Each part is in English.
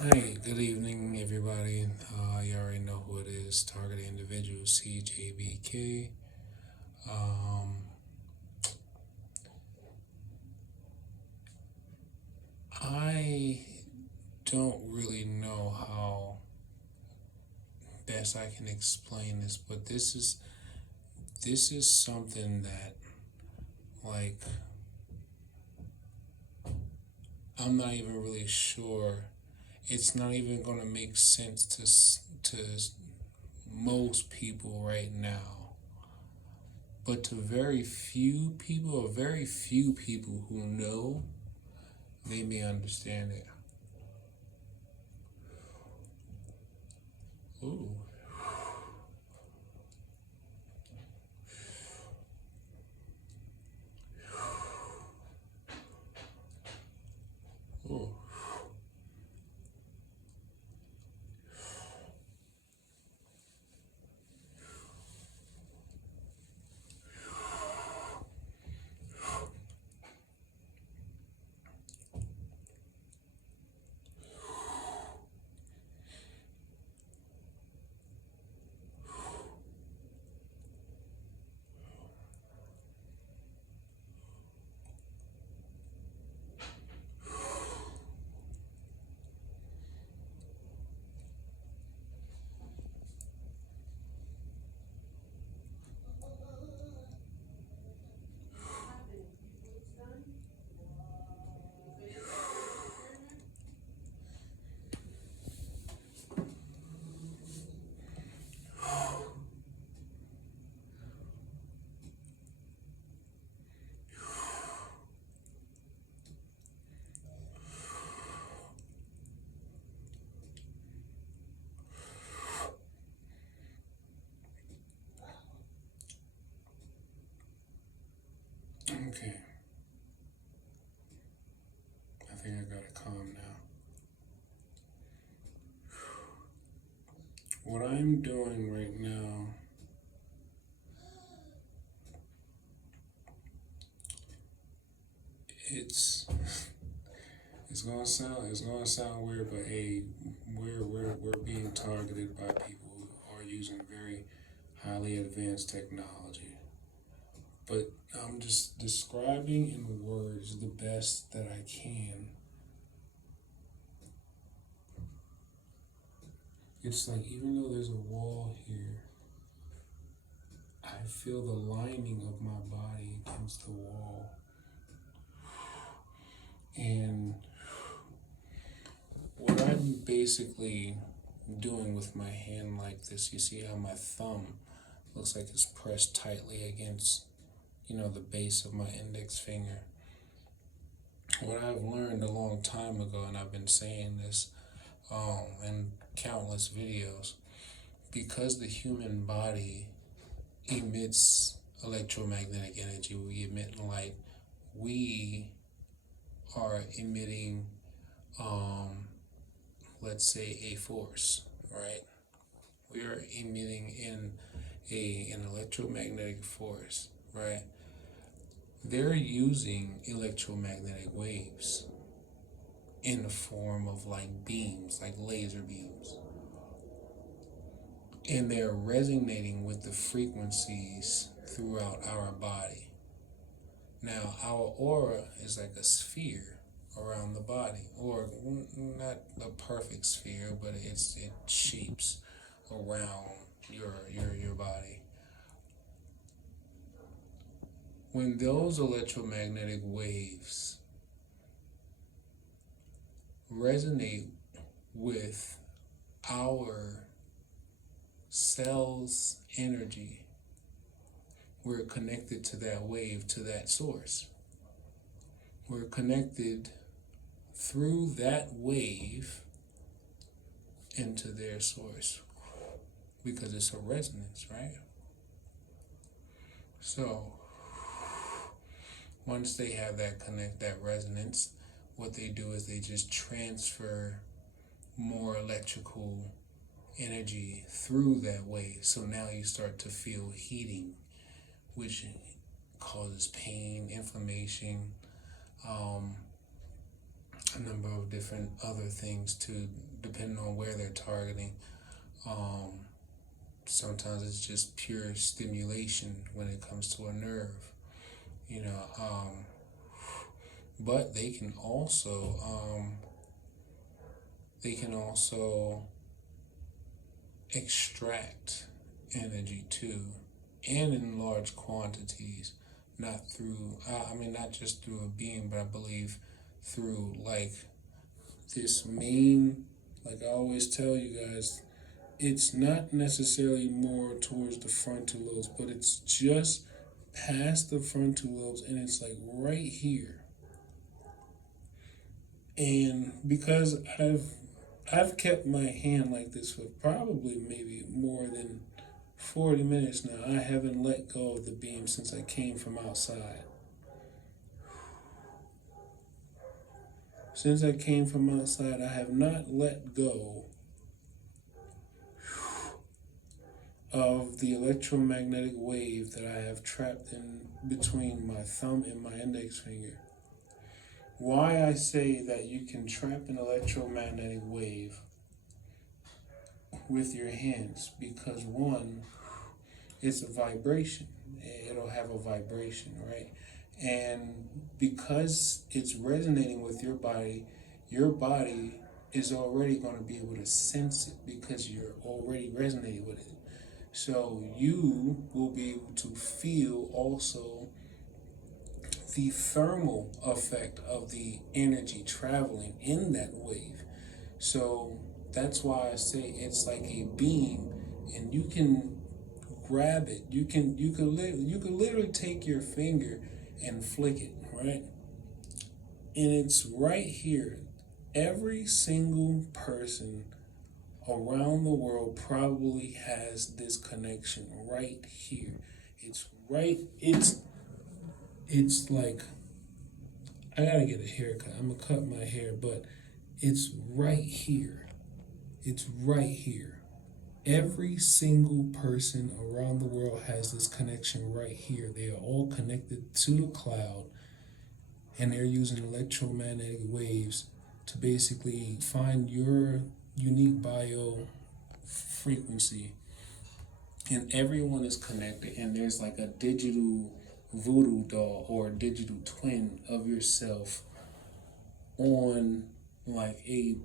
Hey, good evening, everybody. You already know who it is. Target individual CJBK. Um, I don't really know how best I can explain this, but this is something that like I'm not even really sure. It's not even gonna make sense to most people right now. But to very few people who know, they may understand it. Ooh, ooh. Okay, I think I got it calm now. What I'm doing right now, it's it's gonna sound weird, but hey, we're being targeted by people who are using very highly advanced technology. But I'm just describing in words the best that I can. It's like even though there's a wall here, I feel the lining of my body against the wall. And what I'm basically doing with my hand like this, you see how my thumb looks like it's pressed tightly against, the base of my index finger. What I've learned a long time ago, and I've been saying this in countless videos, because the human body emits electromagnetic energy, we emit light, we are emitting, um, let's say, a force, right? We are emitting in an electromagnetic force, right? They're using electromagnetic waves in the form of like beams, like laser beams. And they're resonating with the frequencies throughout our body. Now, our aura is like a sphere around the body, or not a perfect sphere, but it shapes around your body. When those electromagnetic waves resonate with our cells' energy, we're connected to that wave, to that source. We're connected through that wave into their source because it's a resonance, right? So once they have that resonance, what they do is they just transfer more electrical energy through that wave. So now you start to feel heating, which causes pain, inflammation, um, a number of different other things too, depending on where they're targeting. Um, Sometimes it's just pure stimulation when it comes to a nerve, you know. But they can also extract energy too, and in large quantities. Not through, I mean, not just through a beam, but I believe through like this main, like I always tell you guys, it's not necessarily more towards the frontal lobes, but it's just past the frontal lobes, and it's like right here. And because I've kept my hand like this for probably maybe more than 40 minutes now. I haven't let go of the beam since I came from outside. Since I came from outside, I have not let go of the electromagnetic wave that I have trapped in between my thumb and my index finger. Why I say that you can trap an electromagnetic wave with your hands, because one, it's a vibration. It'll have a vibration, right? And because it's resonating with your body is already going to be able to sense it because you're already resonating with it. So you will be able to feel also the thermal effect of the energy traveling in that wave. So that's why I say it's like a beam, and you can grab it. You could literally take your finger and flick it, right? And it's right here. Every single person around the world probably has this connection right here. It's right. It's like I gotta get a haircut. I'm gonna cut my hair, but it's right here. It's right here. Every single person around the world has this connection right here. They are all connected to the cloud, and they're using electromagnetic waves to basically find your unique bio frequency. And everyone is connected, and there's like a digital voodoo doll or a digital twin of yourself on like a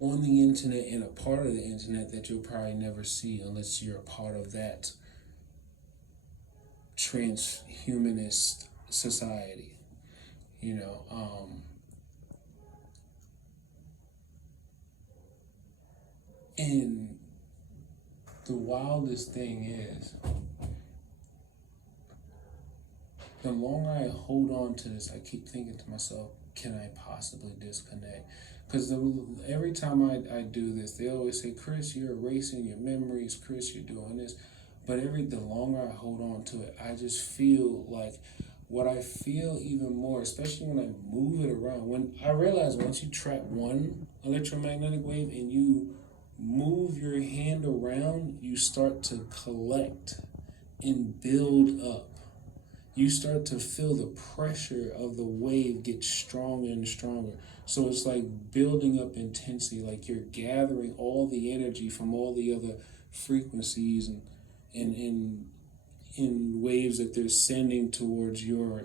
on the internet, and a part of the internet that you'll probably never see unless you're a part of that transhumanist society, you know. And the wildest thing is, the longer I hold on to this, I keep thinking to myself, can I possibly disconnect? Because every time I do this, they always say, Chris, you're erasing your memories. Chris, you're doing this. But the longer I hold on to it, I just feel like what I feel even more, especially when I move it around. When I realize once you trap one electromagnetic wave and you move your hand around, you start to collect and build up. You start to feel the pressure of the wave get stronger and stronger. So it's like building up intensity, like you're gathering all the energy from all the other frequencies and in waves that they're sending towards your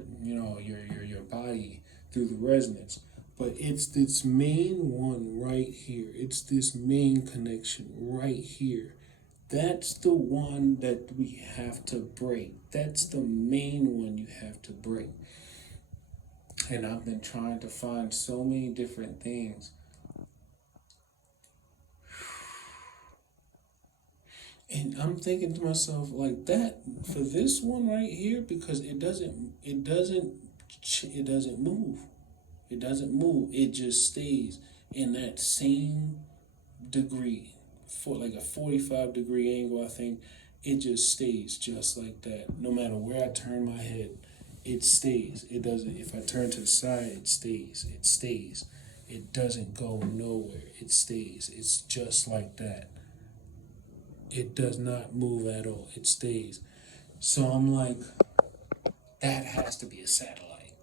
body through the resonance. But it's this main one right here. It's this main connection right here. That's the one that we have to break. That's the main one you have to break. And I've been trying to find so many different things. And I'm thinking to myself like that for this one right here, because it doesn't move. It doesn't move. It just stays in that same degree, for like a 45-degree angle, I think. It just stays just like that. No matter where I turn my head, it stays. It doesn't. If I turn to the side, it stays. It stays. It doesn't go nowhere. It stays. It's just like that. It does not move at all. It stays. So I'm like, that has to be a satellite.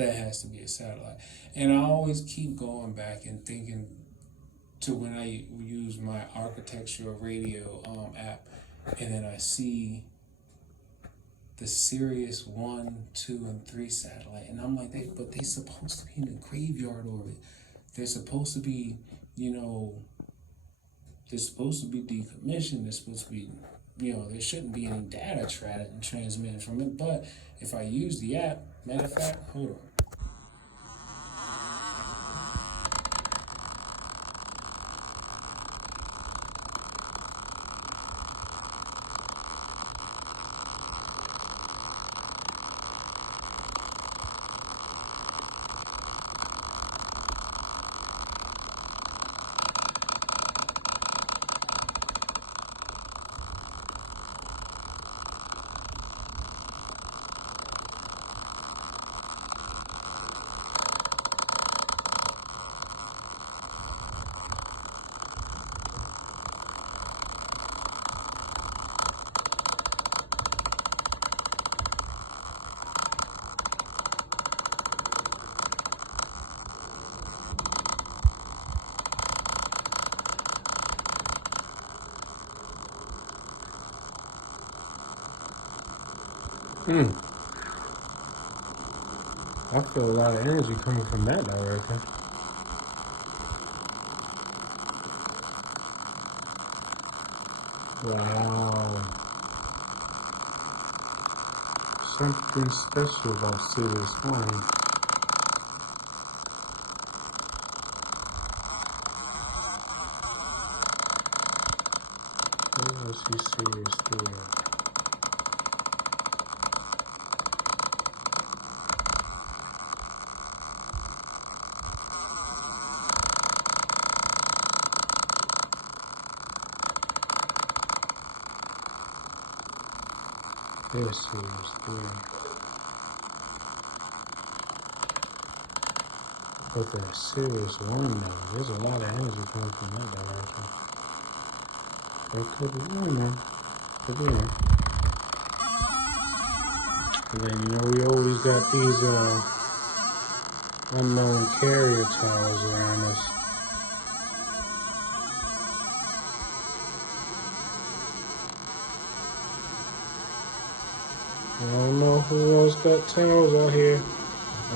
that has to be a satellite. And I always keep going back and thinking to when I use my architectural radio app, and then I see the Sirius 1, 2, and 3 satellite, and I'm like, they supposed to be in the graveyard orbit. They're supposed to be, you know, they're supposed to be decommissioned. They're supposed to be, there shouldn't be any data transmitted from it. But if I use the app, matter of fact, hold on. I feel a lot of energy coming from that direction. Wow. Something special about Sirius 1. What else you Sirius 3? There's Sirius 3. But the Sirius 1 though, there's a lot of energy coming from that direction. It could be one, man. Could be one. And then, we always got these unknown carrier towers around us. I don't know who else got towers out here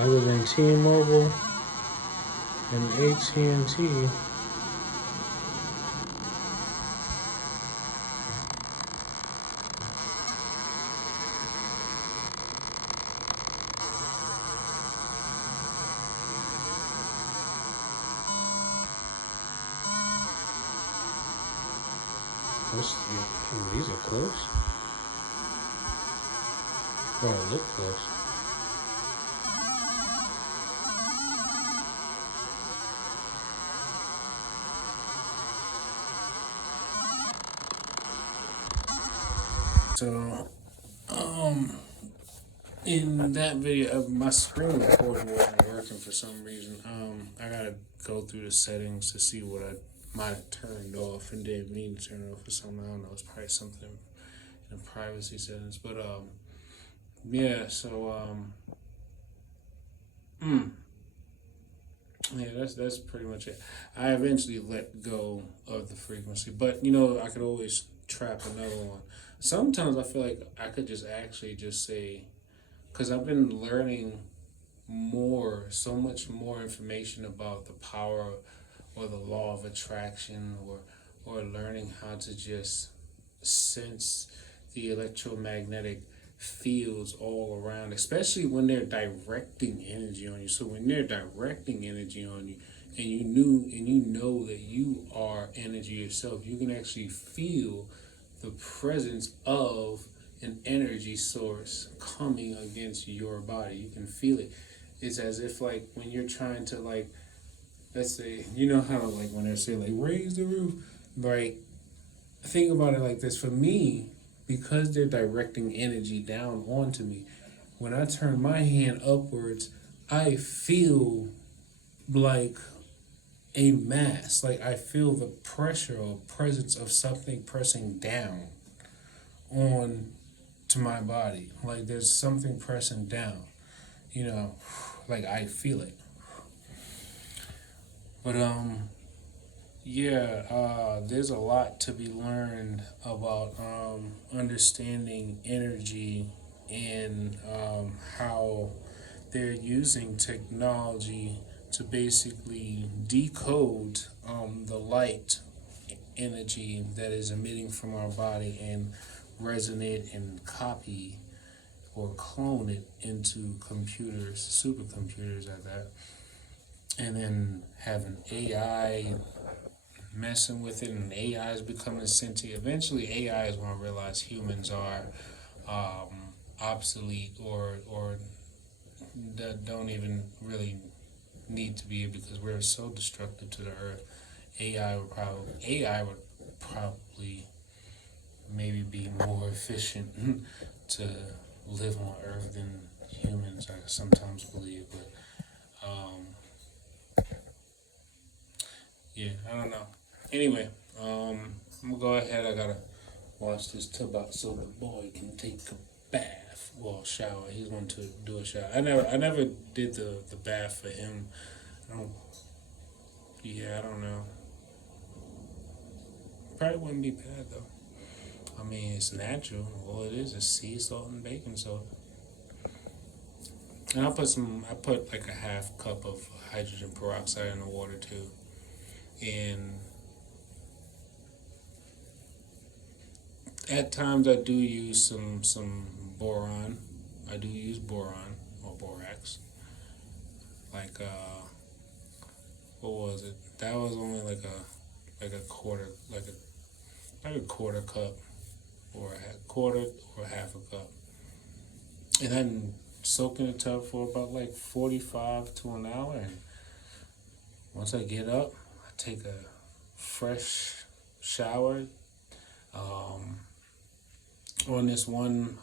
other than T-Mobile and AT&T. These are close. Oh, look close. So, in that video, my screen recording wasn't working for some reason. I gotta go through the settings to see what I might have turned off and didn't mean to turn it off for something. I don't know. It's probably something in the privacy settings, but yeah. So yeah, that's pretty much it. I eventually let go of the frequency, but I could always trap another one. Sometimes I feel like I could just actually just say, because I've been learning so much more information about the power or the law of attraction, or learning how to just sense the electromagnetic fields all around, especially when they're directing energy on you. So when they're directing energy on you, and you know that you are energy yourself, you can actually feel the presence of an energy source coming against your body. You can feel it. It's as if, like, when you're trying to, like, let's say, how, like, when they say, like, raise the roof, right? Think about it like this. For me, because they're directing energy down onto me, when I turn my hand upwards, I feel like a mass. Like, I feel the pressure or presence of something pressing down on to my body. Like, there's something pressing down, like I feel it. But yeah, there's a lot to be learned about understanding energy and how they're using technology to basically decode the light energy that is emitting from our body and resonate and copy or clone it into computers, supercomputers at that, and then have an AI messing with it, and AI is becoming sentient. Eventually, AI is going to realize humans are obsolete or that don't even really need to be because we're so destructive to the earth. AI would probably maybe be more efficient to live on Earth than humans. I sometimes believe, but um, yeah, I don't know. Anyway, I'm gonna go ahead. I gotta wash this tub out so the boy can take a bath. Well, shower. He's going to do a shower. I never did the bath for him. I don't. Yeah, I don't know. Probably wouldn't be bad though. I mean, it's natural. All it is sea salt and baking soda. And I put like a half cup of hydrogen peroxide in the water too. And at times I do use some boron. I do use boron or borax. Like what was it? That was only like a quarter like a quarter cup or quarter or half a cup. And then soak in the tub for about like 45 to an hour. And once I get up, I take a fresh shower. Um, on this one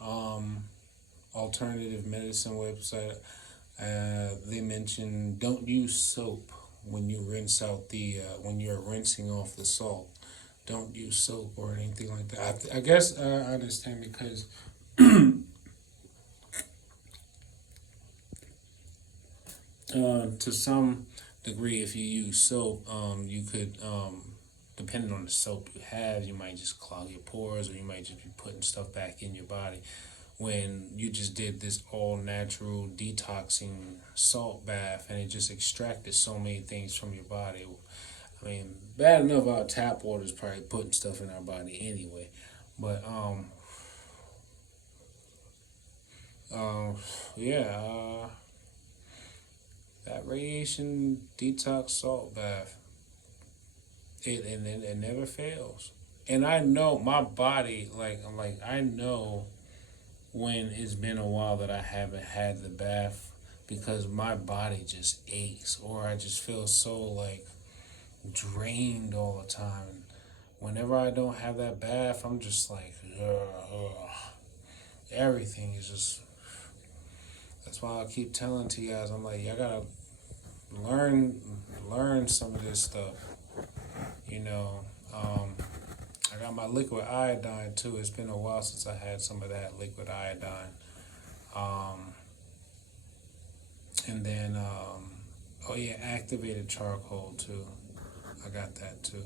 alternative medicine website, they mention don't use soap when you rinse out when you're rinsing off the salt. Don't use soap or anything like that. I guess I understand because to some degree, if you use soap, you could, depending on the soap you have, you might just clog your pores or you might just be putting stuff back in your body. When you just did this all natural detoxing salt bath and it just extracted so many things from your body. I mean, bad enough our tap water is probably putting stuff in our body anyway. But um, yeah, that radiation detox salt bath, it never fails. And I know my body, I know when it's been a while that I haven't had the bath because my body just aches or I just feel so like drained all the time. Whenever I don't have that bath, I'm just like, ugh. Everything is just. That's why I keep telling to you guys, I'm like, y'all gotta learn learn some of this stuff. You know, I got my liquid iodine too. It's been a while since I had some of that liquid iodine. Um, and then, oh yeah, activated charcoal too. I got that too.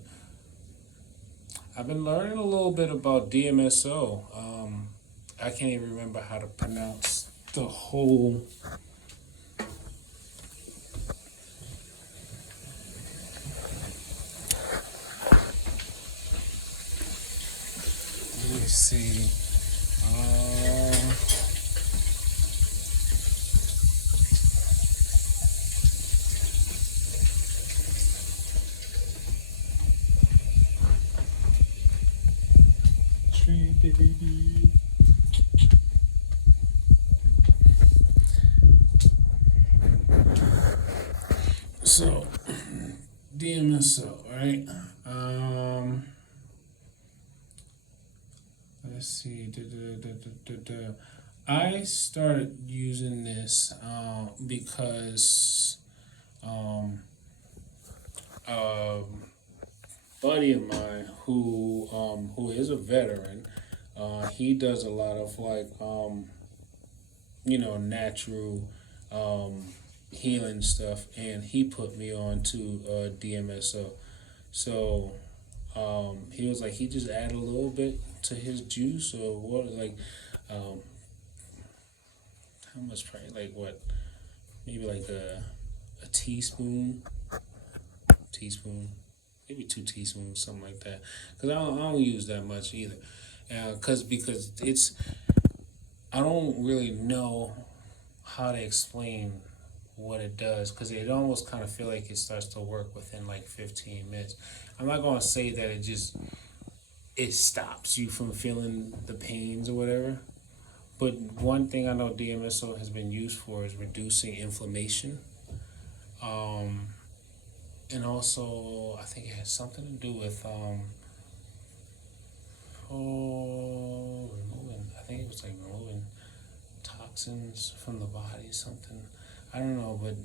I've been learning a little bit about DMSO. I can't even remember how to pronounce the whole. Let me see. Um, 3 baby. So DMSO, right? Let's see. I started using this because um, a buddy of mine who is a veteran, he does a lot of natural um, healing stuff, and he put me on to DMSO. So he was like, he just added a little bit to his juice or what, like, um, how much? Probably like what? Maybe like a teaspoon, maybe 2 teaspoons, something like that. Cause I don't use that much either. Because it's I don't really know how to explain what it does, because it almost kind of feel like it starts to work within like 15 minutes. I'm not gonna say that it stops you from feeling the pains or whatever, but one thing I know DMSO has been used for is reducing inflammation. Um, and also, I think it has something to do with removing. I think it was like removing toxins from the body, something. I don't know, but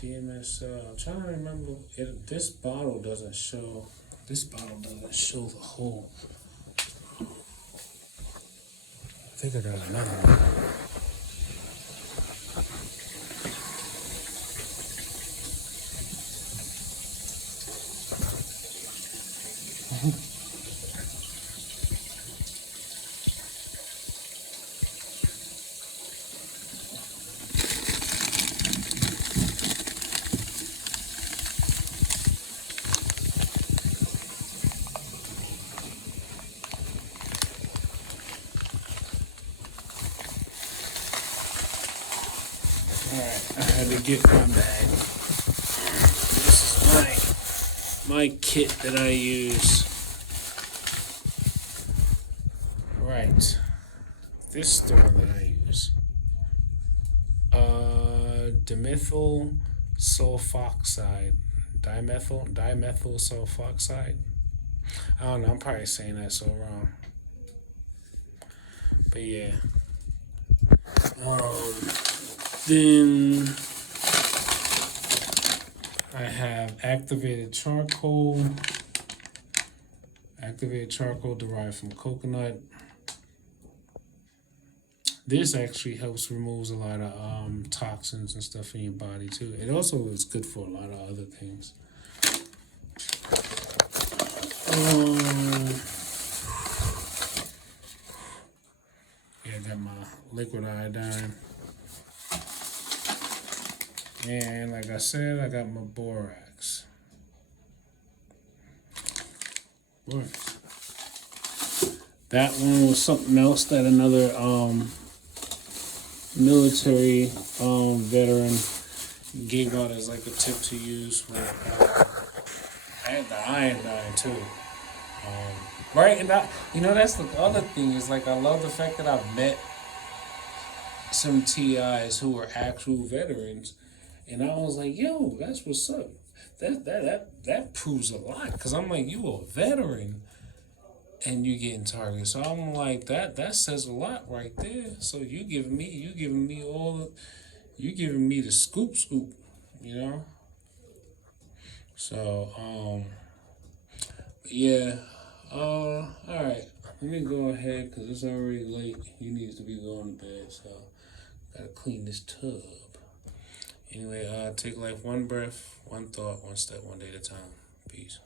DMS. I'm trying to remember. This bottle doesn't show. This bottle doesn't show the whole. I think I got another one. Alright, I had to get my bag. This is my kit that I use. Right. This store that I use. Dimethyl sulfoxide. Dimethyl sulfoxide. I don't know, I'm probably saying that so wrong. But yeah. Then I have activated charcoal. Activated charcoal derived from coconut. This actually helps removes a lot of toxins and stuff in your body too. It also is good for a lot of other things. Yeah, I got my liquid iodine. And like I said, I got my borax. That one was something else that another military veteran gave out as like a tip to use. I had the iodine too. Right, and that's the other thing is like I love the fact that I've met some TIs who were actual veterans, and I was like, yo, that's what's up. That proves a lot, because I'm like, you a veteran and you getting targeted. So I'm like, that says a lot right there. So you giving me the scoop, you know. So yeah. All right. Let me go ahead because it's already late. He needs to be going to bed, so gotta clean this tub. Anyway, take life one breath, one thought, one step, one day at a time. Peace.